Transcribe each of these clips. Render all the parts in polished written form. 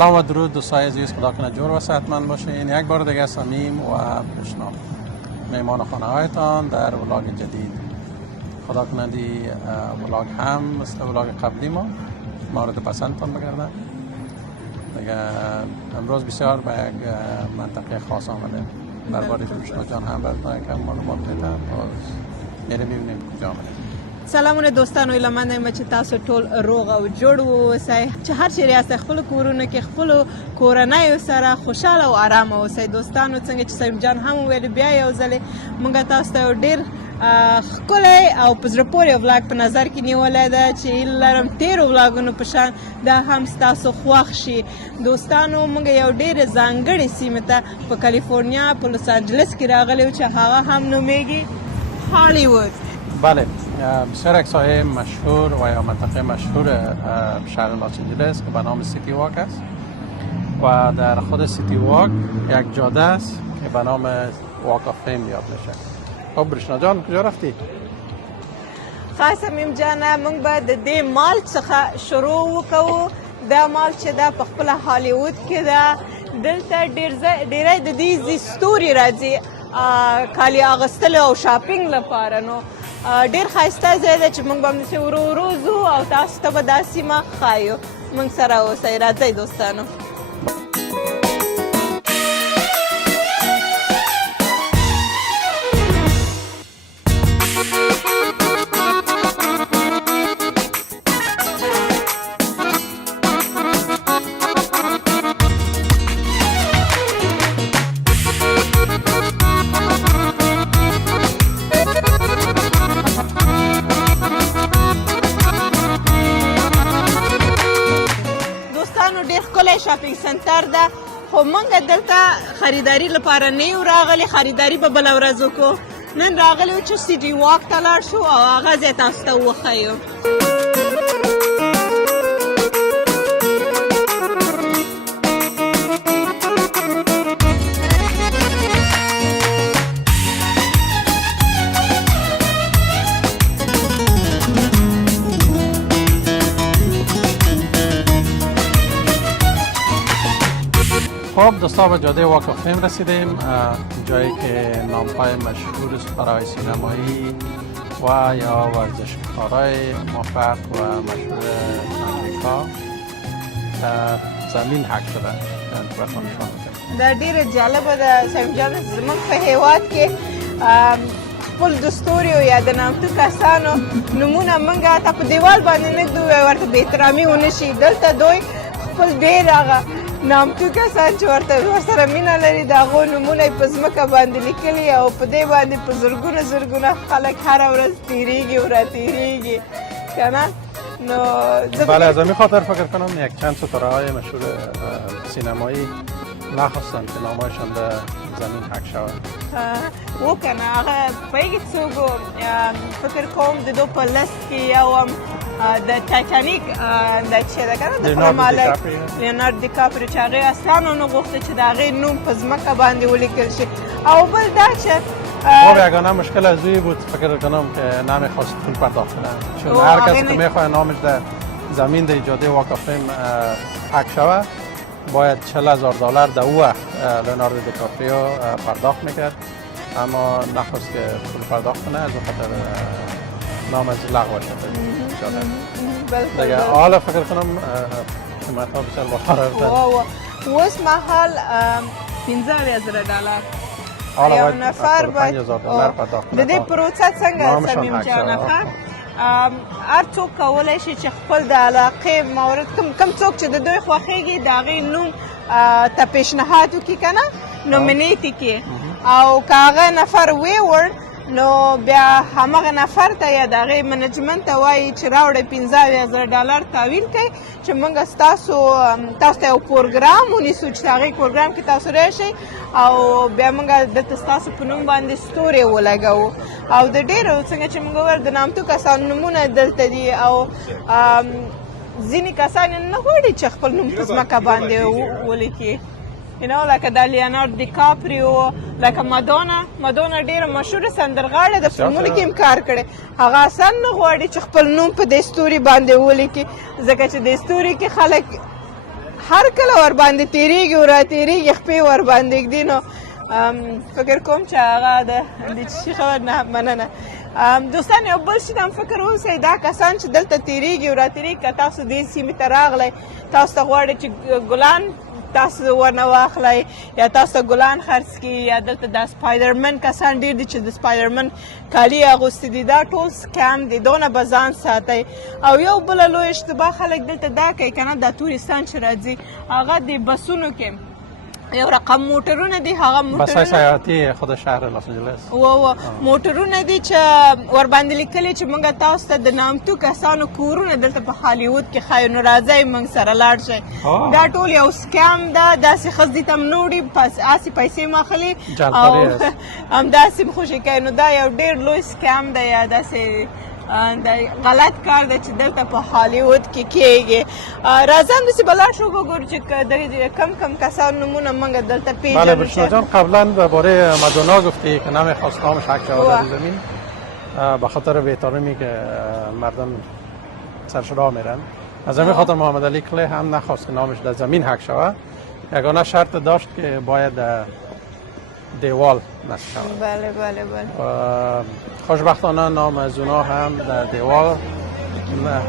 سلام و درود دوستای عزیز، خدا کنه جور و صحتمند باشین. یک بار دیگه صمیم و بشنام میمان خانه هایتان در ولاگ جدید. خدا کنه دی ولاگ هم مثل ولاگ قبلی ما مورد پسندتان بگردن. دیگه امروز بسیار به یک منطقه خاص آمده. درباره بشنام جان هم براتون یکم معلومات میدم. میریم ببینیم کجا آمده. سلامونه دوستانو، ایله مننه چې تاسو ټول روغ او جوړ اوسئ، چې هر چیرې یاست خپل کورونو کې خپل کورنیو سره خوشاله او آرام اوسئ. دوستانو څنګه چې صمیم جان هم ویل، بیا یو ځل موږ تاسو ته ډیر ښکلی او په زړه پورې ولاګ په نظر کې نیولی ده چې لرم تیرو ولاګونو په شان دا هم ستاسو خوښ شي. دوستانو موږ یو ډېرې ځانګړې سیمې ته په کالیفورنیا په لوس انجلس کې راغلی و چې هغه هم نومیږي هالیوود. بله، بسیار یک ساحه مشهور و یا منطقه مشهور شهر لس آنجلس که به نام سیتی واک است و در خود سیتی واک یک جاده است که به نام واک آف فیم یاد میشه. خب برشنا جان کجا رفتی؟ خواهی صمیم جانه موږ به د دې مال څخه شروع وکړو. دا مال چې ده په خپله هالیوود کې ده. دلته ډیری د دې ستوري راځي کالي اغوستلو او شاپینګ لپاره. نو ډیر ښایسته ځای دی چې موږ به همداسې ورو ورو ځو او تاسو ته به دا سیمه ښایو. موږ سره اوسئ، راځئ دوستانو. شاپینګ سنټر ده، خو موږ دلته خریداري لپاره نه یو راغلي، خریداري به بله ورځ وکړو. نن راغلي یو چې سیټي واک ته لاړ شو او هغه ځای تاسو ته وښیو. خب دوستا به جاده واک آف فیم رسیدیم، جایی که نام‌های مشهور است برای سینمایی و یا ورزشکارای موفق و مشهور امریکا زمین حق شده. دا ډیره جالبه ده صمیم جان، زموږ په هیواد کې خپل د ستوریو یا د نامتو کسانو نومونه موږ ته په دیوال باندې نه ږدو، ورته بې احترامي ونه شي. دلته دوی خپل ډېر هغه نامتو کسان چې ورسره مینه لري د هغو نومونه یې په ځمکه باندې لیکلي او په دې باندې په زرګونه خلک هره ورځ تېرېږي او راتېرېږي که نه. نو بله، از همین خاطر فکر کنم یک چند ستاره های مشهور سینمایی نخواستن که نامهایشان به زمین حک شود. و که نه هغه پوهېږي څوک و، فکر کوم د دو په لست کې یو هم د ټایټانیک دا چې ده که نه د خپل مالک لیونارډو دیکاپریو چې هغې اصلا نه غوښته چې د هغې نوم په ځمکه باندې ولیکل شي. او بل دا چې خب یگانه مشکل از دوی بود فکر کنم که نمیخواست پول پرداخت کنه، چون هر کسی که میخواه نامش در زمین در جاده واک آف فیم حک شود باید $40,000 در او وقت لیوناردو دیکاپریو پرداخت میکرد، اما نخواست که پول پرداخت کنه، از اون خاطر نامش لغو شد. دیگه حالا فکر کنم قیمت ها بسیار بالا رفته. اوس مهال $15,000 یو نفر باید د دې پروسه څنګه صمیم جانه هر څوک کولی شي چې خپل د علاقې مورد کوم څوک چې د دوی خوښېږي د هغې نوم ته پیشنهاد وکړي که نه، نومینیټ یې کړي، او که هغه نفر ویوړ نو بیا همغه نفر ته یا د هغې منیجمنت ته وایي چې راوړئ $15,000 تحویل کوي چې موږ ستاسو ته یو پروګرام ونیسو چې د هغې پروګرام کې تاسو راشئ او بیا موږ دلته ستاسو په نوم باندې ستوري ولګوو. او د ډېرو څنګه چې موږ وویل د نامتو کسانو نومونه دلته دي او ځینې کسان نه غواړي چې خپل نوم په ځمکه باندې ولیکي. لکه د لیونارډو دیکاپریو، لکه مادونا ډېره مشهوره سندرغاړې ده، فلمونو کې هم کار کړی. هغه اصلا نه غواړي چې خپل نوم په دې ستوري باندې ولیکي، ځکه چې دې ستوري کې خلک هر کله ور باندې تیریږي او را تیریږي خپې ور باندې ږدي نو فکر کوم چې هغه د شي خبر نه مننه. دوستان یو بل شي هم فکر اوسئ دا کسان چې دلته تیریږي او را تیریږي که تاسو دې سیمې ته راغلی تاسو ته غواړئ چې ګلان تاسو ورنه واخلئ یا تاسو ته ګلان خرڅ کړي یا دلته دا سپایډرمن کسان ډېر دي چې د سپایډرمن کالي اغوستي دي دا ټول سکام دي دونه به ځان ساتئ. او یو بله لوی اشتباه خلک دلته دا کوي که نه دا تورستان چې راځي هغه د بسونو کې یو رقم موټرونه دي هغه موټرونه بس سیاحتي خود شهر لاس انجلس و موټرونه دي چې ور باندې لیکلي چې موږ تاسو ته د نامتو کسانو کورونه دلته په هالیوود کې ښایو نو راځئ موږ سره لاړ شئ. دا ټول یو سکام ده داسې ښځې ته هم نه وړي هسې پیسې مه اخلي او همداسې هم خوشي کوي نو دا یو ډېر لوی سکام دی یا داسې دا غلط کار دی چې دلته په هالیوود کې کیږي. راځه همداسې به لاړ شو وګورو چې کم کم کسان نمونه موږ دلته پیژنو. بله بشرا جان قبلا درباره مادونا گفتی که نمیخواست نامش حک شود در زمین به خاطر بی‌احترامی که مردم سرش راه میرن از همین خاطر محمد علی کلی هم نخواست که نامش در زمین حک شود یگانه شرط داشت که باید دیوال نصب شود. بله بله بله. خوشبختانه نام از اونا هم در دیوال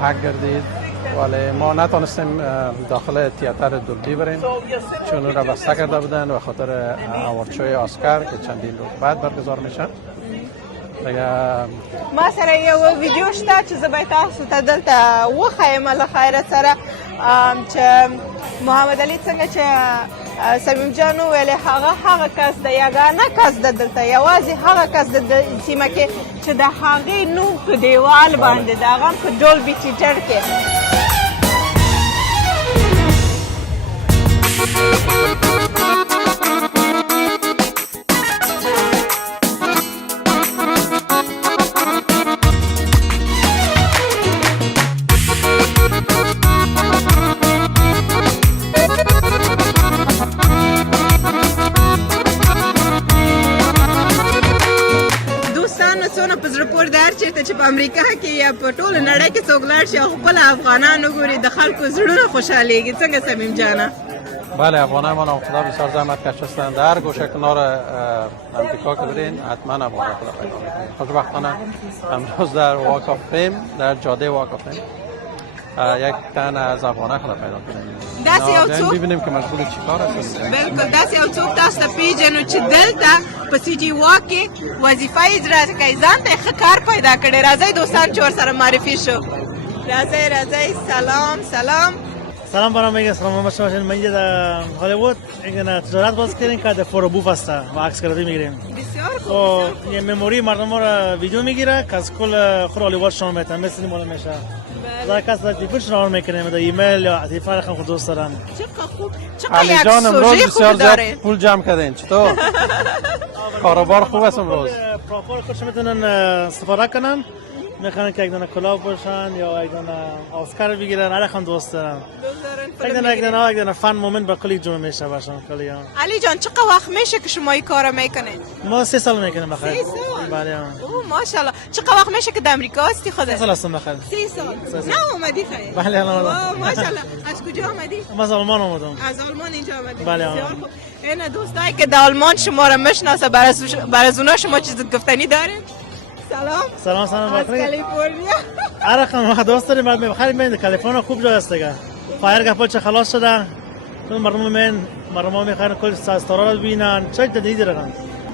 حک گردید ولی ما نتونستیم داخل تئاتر دولبی بریم چون اون را بسته کرده بودن و خاطر آوردشوی اسکار که چندین روز بعد برگزار میشن. ما سره یو ویډیو شته چې زه به تاسو ته دلته وښیم له خیره سره چې محمد علي څنګه چې سمیم جان وویلې هغه کس د یګانه کس د دلته یوازې هغه کس د سیمه کې چې د هغې نوم په دیوال باندې د هغه هم په ډولبي تیټر کې چې په امریکا کې یا په ټوله نړۍ کې څوک لاړ شي او خپل افغانان وګوري د خلکو زړونه خوشحالیږي. څنګه سمیم جانه؟ بله افغانان ما خدا بسیار زحمت کش هستند در گوشه کنار امریکا که برین حتما افغانان خدا پیدا میکنید. خوشبختانه امروز در واک آف فیم در جاده واک آف فیم یک تن از افغانان خدا پیدا کنید. داسې یو څوک ببینیم که مشغول چیکار هستند. بالکل داسې یو څوک تاسو ته پیژنو چې دلته په سیټي واک کې وظیفه اجرا کوي ځان ته ښه کار پیدا کړی. راځئ دوستان چې ورسره معرفي شو. راځئ سلام سلام برام میگه سلام محمد شما باشین. من اینجا در هالیوود تجارت باز کردیم که در فوروبوف هسته و عکس گرفته میگیریم. بسیار خوب. یه مموری مردم را ویدیو میگیره که از کل خود هالیوود شما میتن مثل این میشه. در کس در تلفن شما میکنیم در ایمیل یا تلفن خود دوست دارم. چقدر خوب. علی جان امروز بسیار زیاد پول جمع کردین چطور؟ کاروبار خوب است امروز. پروپر خودش میتونن استفاده کنن. میخوان که یک دانه کلاه باشن یا یک دانه اسکار بگیرن. هر خان دوست دارم. یک دانه فن مومنت با کلی جمع میشه باشن کلی. علی جان چقدر وقت میشه که شما این کارو میکنید؟ ما 3 سال میکنیم بخیر. 3 سال؟ بله. اوه ماشاءالله. چقدر وقت میشه که در امریکا هستی خودت؟ 3 سال هستم بخیر. 3 سال. نه اومدی خیر. بله الان. ماشاءالله. از کجا آمدی؟ از آلمان اومدم. از آلمان اینجا آمدی. بله. این دوستایی که در آلمان شما رو میشناسه برای اونا شما چیز گفتنی دارین؟ سلام از کالیفرنیا. آره ما دوست داریم بعد میخوایم بریم کالیفرنیا خوب جای است دیگه. فایر گپل چه خلاص شده. مردم میخوان کل استارا رو ببینن چه جدیدی دارن.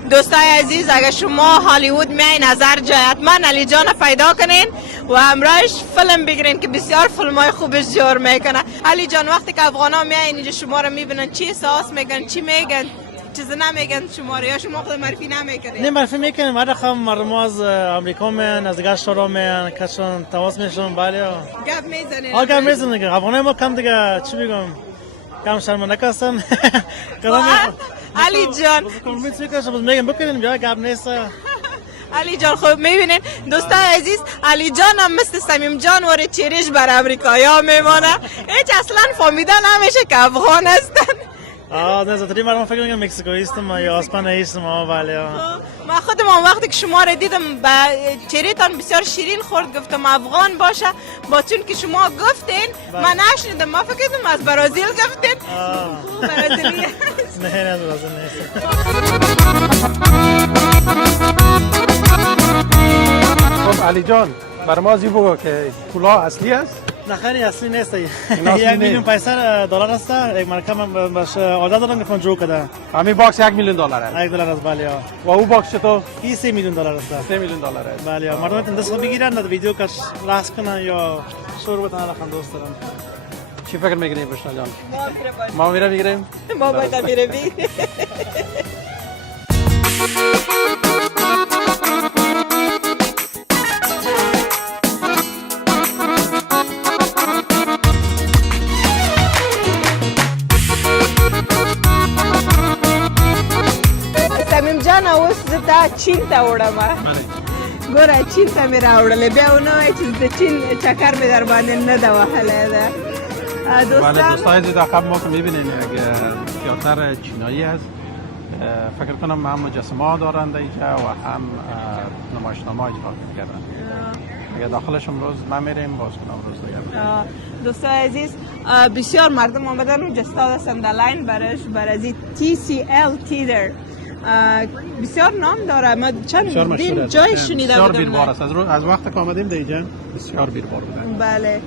دوستای عزیز اگر شما هالیوود میاین نظر جای حتما علی جان پیدا کنین و همراهش فیلم بگیرین که بسیار فیلمای خوبش جور میکنه. علی جان وقتی که افغانا میاین اینجا شما رو میبینن چی احساس میگن چی میگن چیز نمیگن شما رو یا شما خود معرفی نمیکنین؟ نه معرفی میکنیم. هر رقم مردم از آمریکا میان از دیگه شورا میان کشون تماس میشون بله گپ میزنین. گپ میزنن که افغانای ما کم دیگه چی میگم کم شرمنده هستن. علی جان کامنت میکنم میگم بکنین بیا گپ نیست. علی جان خوب میبینین دوستان عزیز علی جان هم مثل سمیم جان وره چیرش بر امریکایی ها میمانه. هیچ اصلا فهمیده نمیشه که افغان هستن. نه زاتری مردم فکر میکنن مکزیکویستم یا اسپانیاییستم ولی من خودم اون وقتی که شما را دیدم با چریتان بسیار شیرین خورد گفتم افغان باشه با چون که شما گفتین من نشنیدم من فکر کردم از برازیل گفتین برازیلی نه برازیل نیست. خب علی جان بر ما زی بگو که کلاه اصلی است؟ نه خیلی اصلی نیست. 1 میلیون پیسه دلار است. یک مرکه من باش عادت دارم که جو کده. همین باکس $1 میلیون است. $1 است بله. و او باکس چطور؟ این $3 میلیون است. $3 میلیون است. بله. مردم این دست بگیرن نه ویدیو کش راست کنن یا شروع بکنن لخن دوست دارن. چی فکر میکنی بشنا جان؟ ما میره بگیریم؟ ما باید میره بگیریم. سمیم جان اوس زتا چین ته وړم ګوره چین ته مې راوړلې بیا ونه وایي چې د چین چکر مې در باندې نه ده وهلی ده بله دوستان عزیز عقب ما که میبینیم یک تئاتر چینایی است فکر کنم هم مجسمه ها دارند اینجا و هم نمایشنامه اجرا کردن اگر داخلش امروز نمیریم باز کنم امروز دیگر دوستان عزیز بسیار مردم آمدن اونجا استاد هستند لاین برای TCL تیدر بسیار نام داره ما چند دین جای شنیده بودم بسیار بیربار است از وقت که آمدیم دیگه بسیار بیربار بودن بله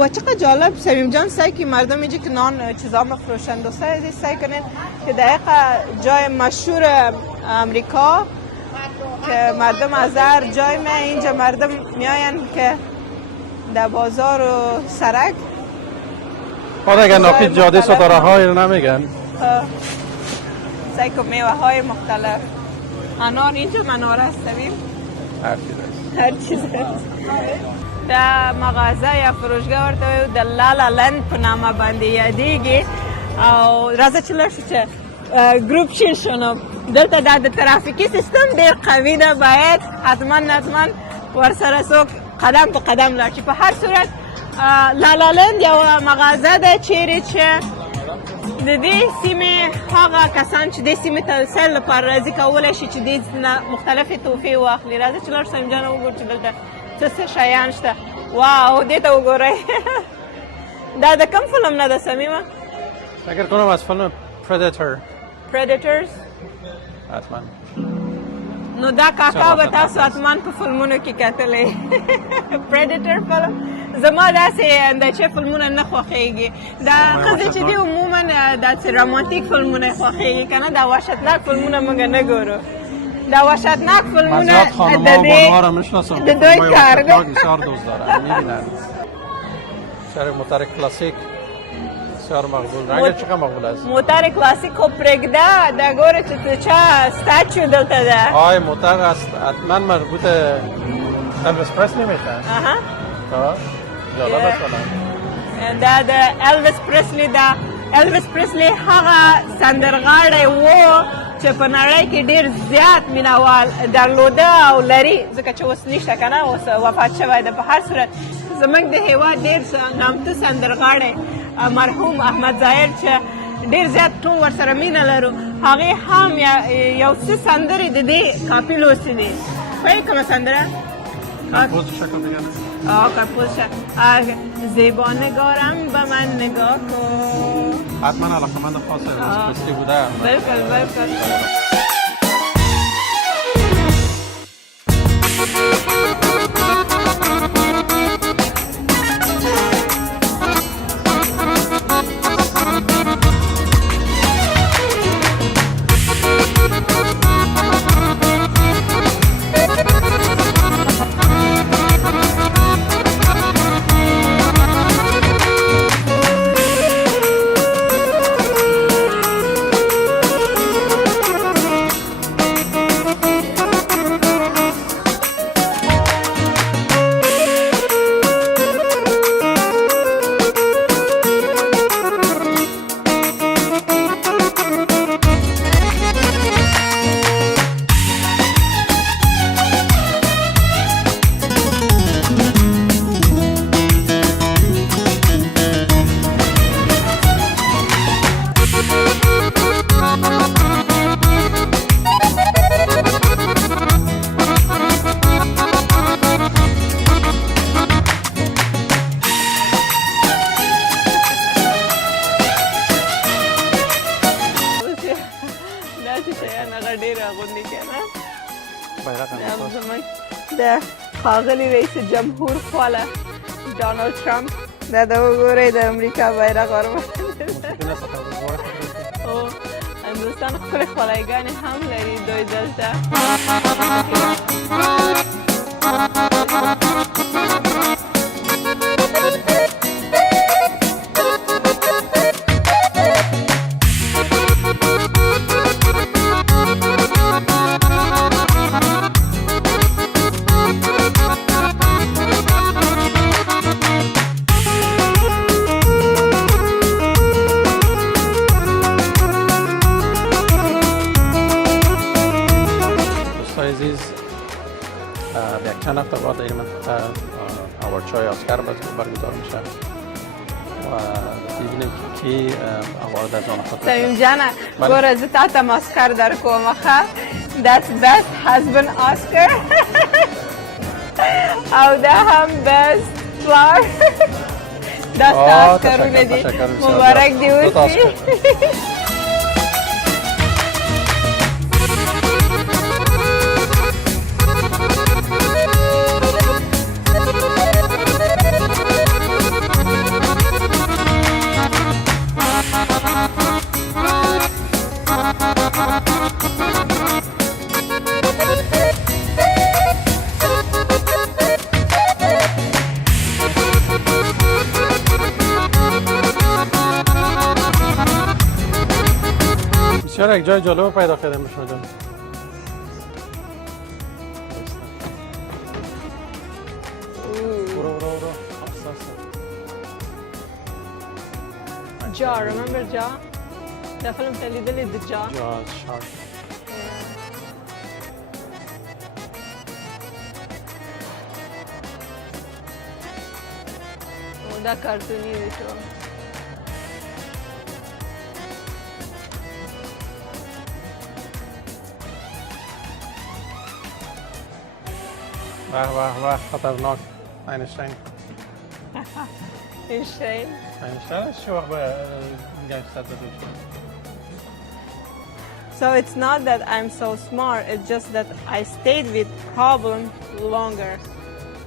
و چقدر جالب سمیم جان سعی که مردم اینجا که نان چیزا مفروشن دوستان عزیز سعی کنین که دقیقا جای مشهور امریکا که مردم از هر جای اینجا مردم میاین که در بازار و سرک خود اگر ناپید جاده ستاره های رو نمیگن سعی که میوه های مختلف انار اینجا مناره است سمیم هر چیز است در مغازه یا فروشگاه ورته د لالا لند په نامه باندې یادېږي او راځه چې لاړ شو چې ګروپ شین شو دلته د ترافیکي سیستم ډېر قوي ده باید حتما ورسره څوک قدم په قدم لاړ شي په هر صورت لالا لند یوه مغازه ده چیرې چې د دې سیمې هغه کسان چې دې سیمې ته سیل لپاره راځي کولی شي چې دې مختلفې تحفې واخلي راځه چې لاړ سیم جانه وګورو چې دلته څه شیان شته واو دې ته وګورئ دا د کوم فلم نه ده سمیمه فکر کنم از فیلم Predators حتما نو دا کاکا به تاسو حتما په فلمونو کې کتلی Predator فلم زما داسې د چې فلمونه نه خوښېږي دا ښځې چې دي عموما داسې رومانتیک فلمونه یې خوښېږي که نه دا وحشتناک فلمونه موږ نه ګورو دا وحشتناک فلمونه د دوی کار ده بسیار دوست دارم میبینن شهر موتر کلاسیک بسیار مقبول رنگ چقدر مقبول است موتر کلاسیک خو پرېږده دا ګوره چې چا ستاچو دلته ده آی موتر است حتما مربوط الویس پرسلی میشه جالب است دا د الویس پرسلی دا الویس پرسلی هغه سندرغاړی و چې په نړۍ کې ډېر زیات مینوال درلوده او لري ځکه چې اوس نشته که نه اوس وفات شوی ده په هر صورت زموږ د هېواد ډېر نامتو سندرغاړی مرحوم احمد ظاهر چې ډېر زیات ټول ورسره مینه لرو هغې هم یو څه سندرې د دې کاپي لوستې دي پوهېږې کومه سندره کرپوز شکل بگن کرپوز شکل زیبا نگارم به من نگاه کن حتما علاقمند خاص الویس پرسلی بوده بلکل د ښاغلي رئیس جمهور خواله ډانلډ ټرمپ دا د وګورئ د امریکا بیرغ او هندوستان خپلې خولایګانې هم لري دوی دلته چند هفته بعد در این منطقه آوردشای اسکر برگزار میشه و ببینیم که کی اوارد از آن خود سمیم جانه گور از تاتم اسکر در کومخه that's best husband Oscar او ده هم best flower دست اسکرونه دی مبارک دی اوسی بسیار یک جای جالب پیدا کردیم شما جان جا remember جا در فیلم تلیدلی د جا شارک دا کارتونی دی تو واه خطرناک اینشتین اینشتین چه وقت باید گنگستر زده شد So it's not that I'm so smart, it's just that I stayed with problems longer.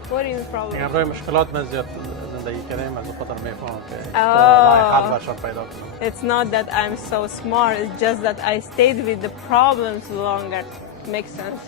What do you mean problem? این روی مشکلات من زیاد زندگی کردیم از خاطر میفهمم که راه حل برشان پیدا کنم. It's not that I'm so smart, it's just that I stayed with the problems longer. Makes sense.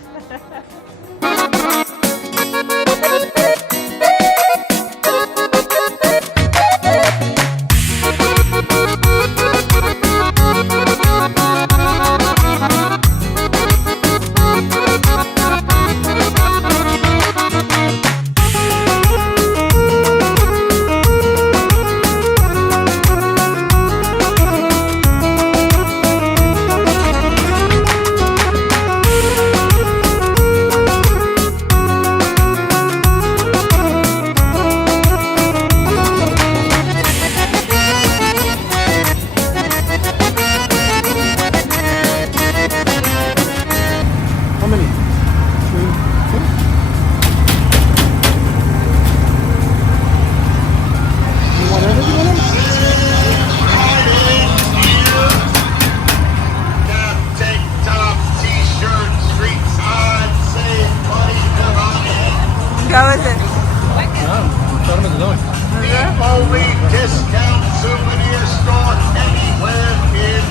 Only discount souvenir store anywhere in.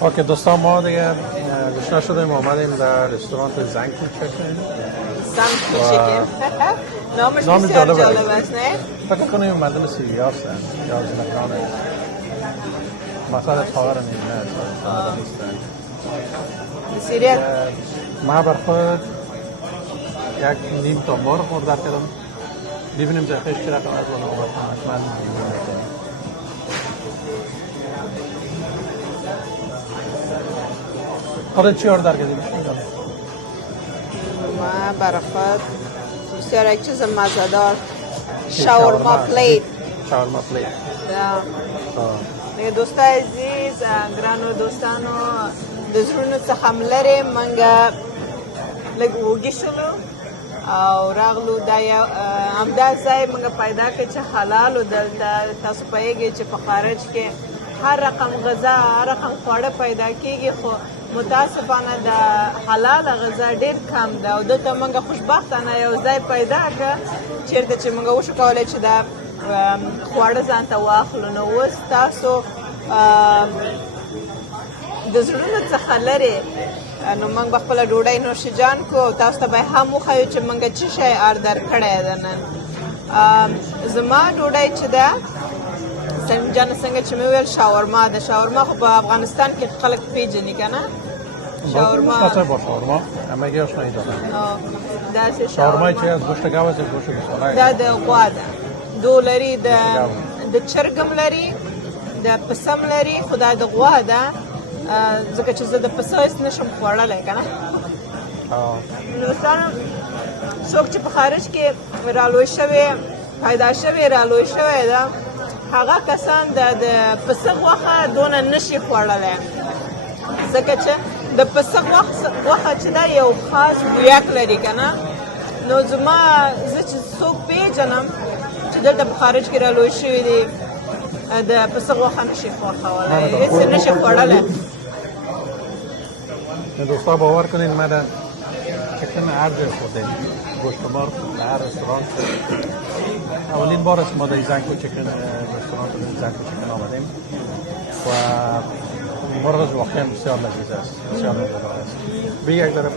اوکی دوستان ما دیگه گشنه شدیم آمدیم در رستوران زنکی چکن زنکی چکن نامش بسیار جالب است نه؟ فکر کنیم مردم سیری هستن یا از مکان مثلا خواهر نیمه نیستن سیریت ما بر خود یک نیم تا مرغ مردر کردم ببینیم جخش چی رقم از اون آمد من خودت چی اردر کردیم؟ ما برای خود بسیار یک چیز مزه‌دار شاورما پلیت شاورما پلیت دیگه دوستای عزیز ګرانو دوستانو د زړونو څخه ملرې منګه لږ وږي شولو او راغلو دا یو همدا ځای موږ پیدا کړ چې حلال و دلته تاسو پوهېږئ چې په خارج کې هر رقم غذا هر رقم خواړه پیدا کېږي خو متاسفانه د حلاله غذا ډېر کم ده او دلته موږ خوشبختانه یو ځای پیدا کړه چېرته چې موږ وشو کولی چې دا خواړه ځان ته واخلو نو اوس تاسو د زړونو څخه لرې نو موږ به خپله ډوډۍ نوشجان کړو او تاسو ته به هم وښیو چې موږ څه شی آردر کړی ده نن زما ډوډۍ چې ده سمیم جانه څنګه چې مې وویل شاورما ده شاورما خو په افغانستان کې خلک پیژني که نه شاورما با شاورما همگی آشنایی دارن داسې شاورمای چی از گوشت گاو از گوشت گوساله دا د غوا ده دو لري د چرګم لري د پسم لري خو دا د غوا ده ځکه چې زه د پسه هېڅ نشم خوړلی که نه دوستانو څوک چې په خارج کې رالوی شوی پیدا شوی رالوی شوی ده هغه کسان د پسه غوښه دونه نشي خوړلی ځکه چې د پسه غوښه چې ده یو خاص بویک لري که نه نو زما زه چې څوک پیژنم چې دلته په خارج کې رالوی شوي دي د پسه غوښه نشي خوښولی هېڅ نشي خوړلی دوستا باور کنین من چکن هر جای خوردیم گوشت مار در هر رستوران اولین بار است ما در زنگو چکن رستوران زنگو چکن آمدیم و مرغش واقعا بسیار لذیذ است بسیار مزه‌دار است بگی یک ذره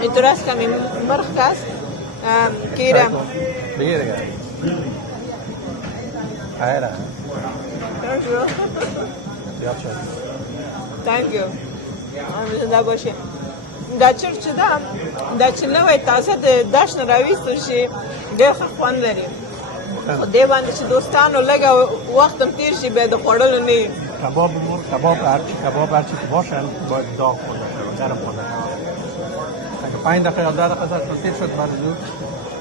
اینطور است که می مرغ است کیرم بگی دیگه خیره زیاد شد تhank you زنده باشی دا چرګ چې ده دا چې نوی تازه د داش نه راویستل شي ډېر ښه خوند لري خو دې باندې چې دوستانو لږه وخت هم تېر شي بیا د خوړلو نه وي کباب مرغ کباب هرچی که باشن باید داغ خورده شد گرم خورده شد اگه 5 دقیقه یا 10 دقیقه ازش تیر شد بعد از اون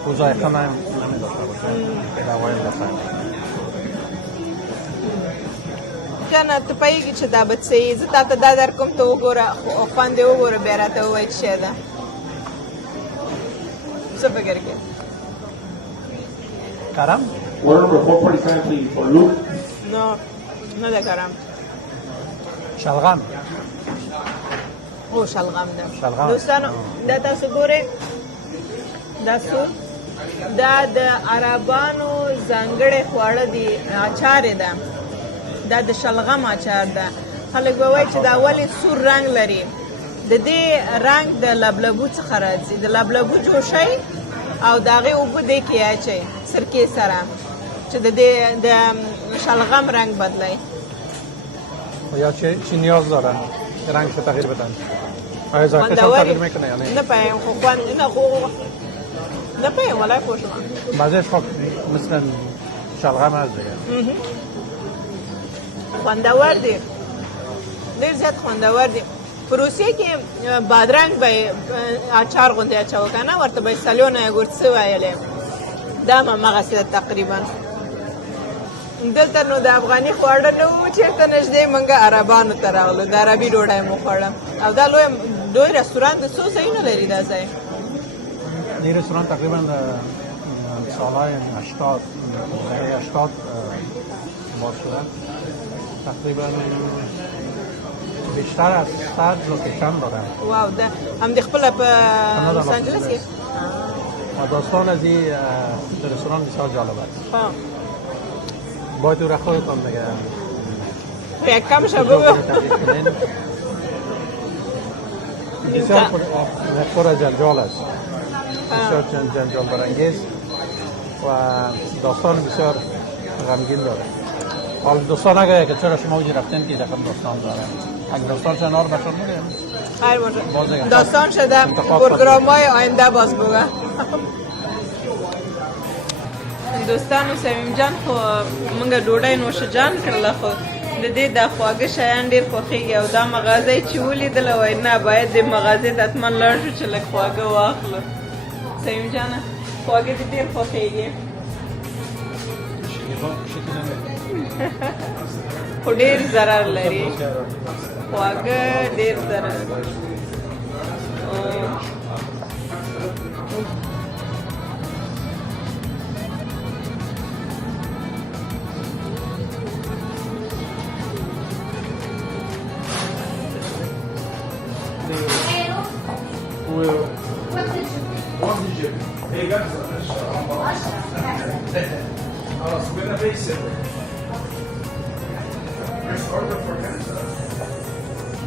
او ذائقه نمی داشته باشه دوایم داشته کنه ته پوهېږي چې دا به څه یي زه تا ته دا درکوم ته وګوره خوند یې وګوره بیا راته ووایه څه شی ده څه فکر کوې کرم نه ده کرم شلغم او شلغم ده دوستانو دا تاسو ګورئ دا سور دا د عربانو ځانګړی خواړه دي اچار ده دا د شلغم اچار ده خلک به وایي چې دا ولې سور رنګ لري د دې رنګ د لبلبو څخه راځي د لبلبو جوشئ او د هغې اوبه دې کې اچئ سرکې سره چې د شلغم رنگ بدلای یا چی نیاز دارن رنگش تغییر بدن آیا ذائقه‌ش تغییر میکنه یا نه نه پایم خو خوند نه خو نه پایم ولی خوشم مزهش خب مثل شلغم هست دیگه خوندور دی ډېر زیات خوندور دی په روسیې کې بادرنګ به اچار غوندې اچوه که نه ورته به یې سلیونه یګورت څه ویلی دا هم همغسې ده تقریبا دلته نو د افغاني خواړه نه وو چېرته نږدې موږ عربانو ته راغلو د عربي ډوډۍ مو خوړه او دا لوی رستوران د څو ځایونه لري دا ځای این رستوران تقریبا سالهای 80 باز شدن تقریبا بیشتر از 100 لوکیشن دارن واو ده هم د خپله په لس آنجلس کې داستان از این رستوران بسیار جالب است باید او را خودتان دیگه یک کم شو بگو بسیار پر از جنجال است بسیار جنجال برانگیز و داستان بسیار غمگین داره حال دوستان اگه که چرا شما اوجی رفتین که دقیقا داستان داره اگه داستان چه نار بشار میگیم خیر باشه داستان شده پروگرام های آینده باز بگه دوستانو سمیم جان خو موږ ډوډۍ نوشجان کړله خو د دې دا خواږه شیان ډېر خوښېږي او دا مغازه چې ولیدله وایي نه باید د مغازې ته حتما لاړ شو چې لږ خواږه واخلو سمیم جانه خواږه دې ډېر خوښېږي خو ډېر ضرر لري خواږه ډېر ضرر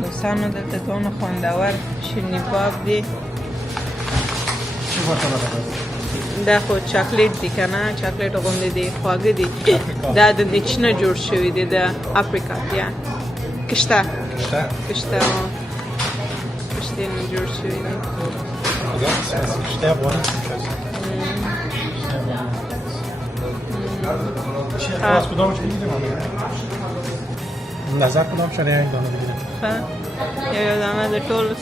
دوستانو دلته دونه خوندور شیریني کباب دی. دا خو چاکلیټ دی که نه، چاکلیټ غوندې دی، خواږه دی. دا د نیچ نه جوړ شوي دی، د اپریکاټ یا کشته کشته کشتې نه جوړ شوي دی. از کدامش بگیریم؟ نظر کدام شده یک دانه بگیریم؟ یو دانه د ټولو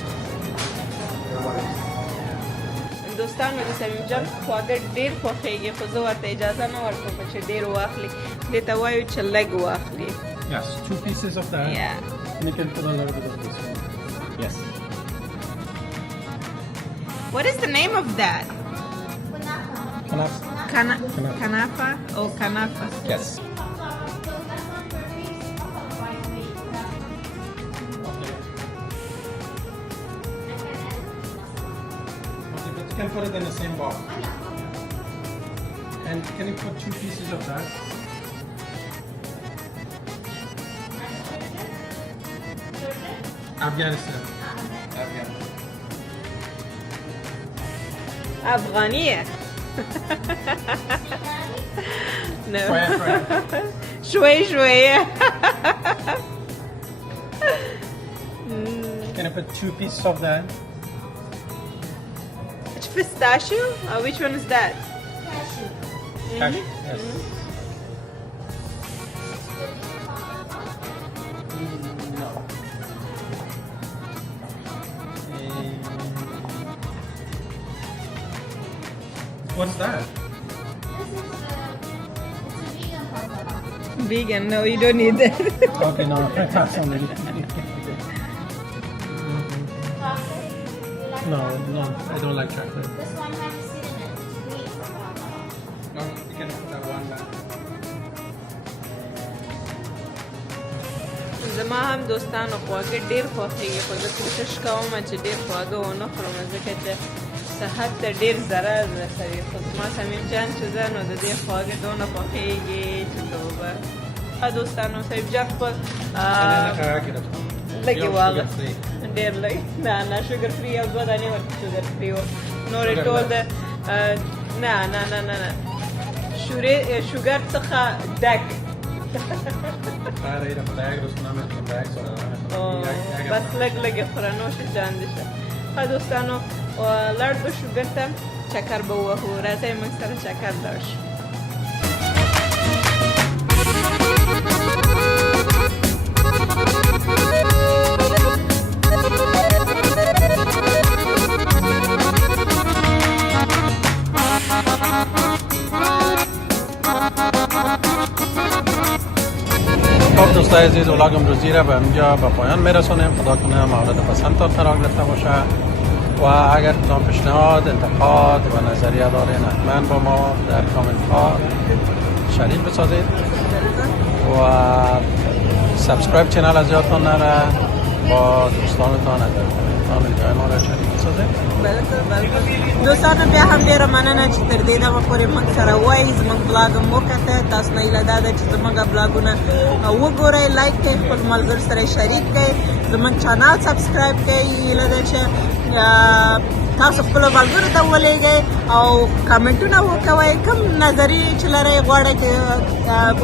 دوستانو د سمیم جان خواږه ډېر خوښېږي، خو زه ورته اجازه نه ورکوم چې ډېر واخلي. دې ته وایو چې لږ واخلي. Yes, 2 pieces of that. Yeah. We can put a little bit of this one. Yes. What is the name of that? Kanafa? Oh, kanafa. Yes. You can put it in the same box. And can you put 2 pieces of that? Afghanistan. Afghaniya. No. شوي. Can I put 2 pieces of that? Which pistachio? Which one is that? Cashew. Yes. No. What's that? Vegan. No, you don't need that. Okay, no, I thought somebody. No, I don't like chocolate. This one has cinnamon. No, you can put that one back. زما هم دوستانو خواږه ډېر خوښېږي، خو زه کوشش کوم چې ډېر خواږه ونه خورم، ځکه چې صحت ته ډېر ضرر رسوي. خو زما صمیم جان چې ده نو د دې خواږه دونه خوښېږي چې توبه. دوستانو صمیم جان خپل لږې واغست، ډېر لږ، نه شوګر فري او 2 دانې ورته شوګر فري و، نورې ټول د نه شوګر څخه ډک. بس لږ خوره، نوش جان دې شه. ښه دوستانو لاړ به شوګر ته، چکر به ووهو. راځئ موږ سره چکر لاړ شو. خب دوستای عزیز، ولاگ امروزی را به اینجا به پایان میرسونیم. خدا کنه مورد پسندتان قرار گرفته باشه و اگر کدام پیشنهاد، انتقاد و نظریه دارین حتما با ما در کامنت ها شریک بسازید و سابسکرایب چینل از یادتان نره، با دوستانتان فامیلیای ما را شریک بسازید. دوستانو بیا هم ډېره مننه چې تر دې دمه پورې موږ سره وایي، زموږ بلاګ هم وکته. تاسو نه هیله دا ده چې زموږ بلاګونه وګورئ، لایک کړئ، خپل ملګرو سره شریک کړئ، زموږ چینل سبسکرایب کړئ. هیله ده چې تاسو خپلو ملګرو ته ولېږئ او کمنټونه وکوئ، کوم نظریې چې لرئ، غواړئ چې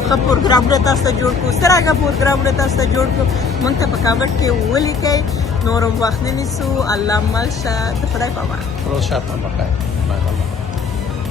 ښه پروګرامونه تاسو ته جوړ کړو، څرنګه پروګرامونه تاسو ته جوړ کړو، موږ ته په کمنټ کې ولیکئ. نور وخت نه نیسو. الله مل شه. د خدای په امان. روز شبتان بخیر.